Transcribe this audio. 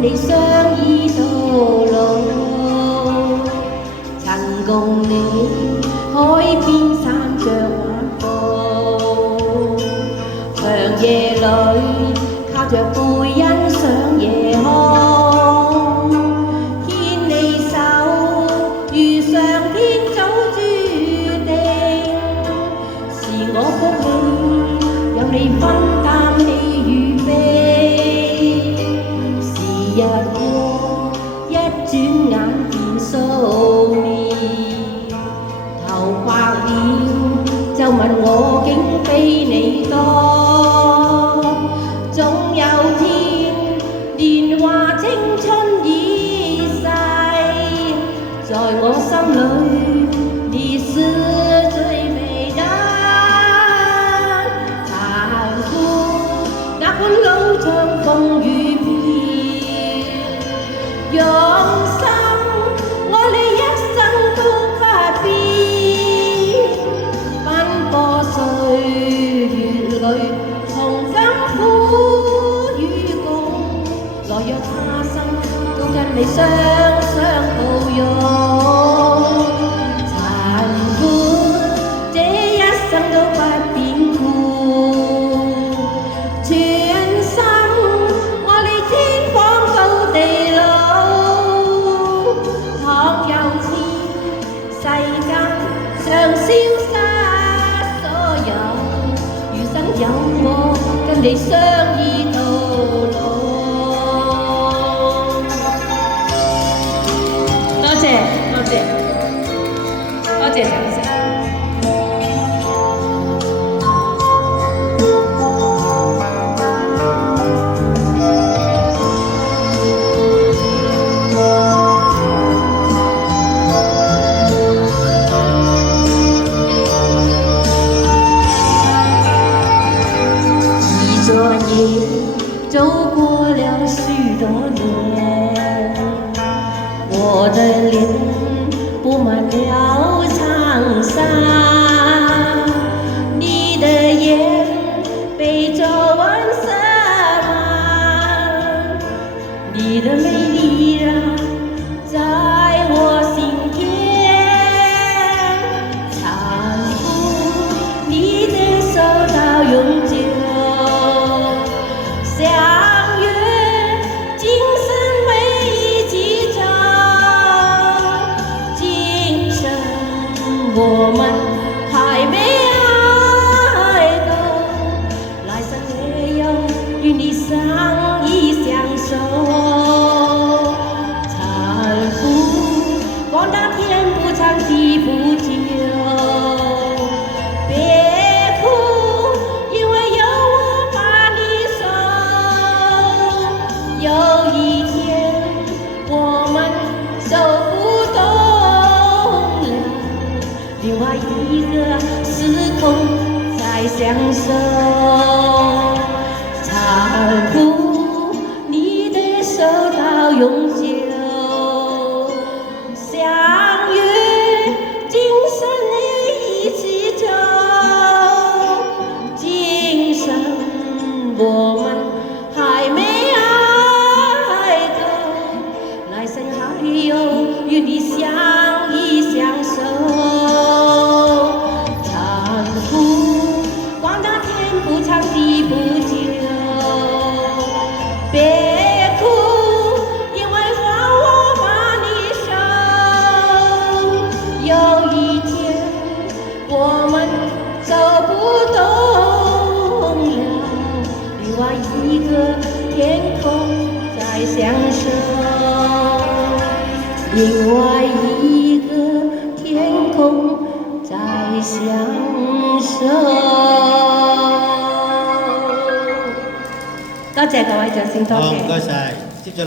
跟你相依到老，曾共你海邊散着晚步，長夜裏靠着背欣賞夜空，牽你手如上天早注定，是我福氣有你分擔喜與悲，時日過一轉眼便數年，頭白了就問我竟非你多，總有天年華青春已逝，在我心裏你是最美的，殘酷那管路長風雨飄，用心愛你一生都不變，奔波歲月裏同甘苦與共，來讓他生都跟你雙雙抱擁，殘酷這一生都不變故，全心愛你天荒到地老，倘有天世間上消失所有，餘生有我跟你相依到老。多謝多謝多謝掌聲。一转眼走過了許多年，我的臉布滿了滄桑，你的眼被皺紋塞滿，你的美麗啊在我心田，殘酷你的手到永久，相約今生會一起走，今生我們還沒愛夠，來生也要與你相依相守，殘酷廣大天不長地不久，別哭因為有我把你守，有一天我們走不動了，另外一個時空再相守，殘酷你的手到永久，相約今生也一起走，今生我們還沒愛夠，來生還有與你相依相守，殘酷廣大天不長地不久，別哭因為我把你守，有一天我們走不動了，另外一個天空在相守，另外一個天空在相守。多謝各位掌聲，多謝。好，唔該晒。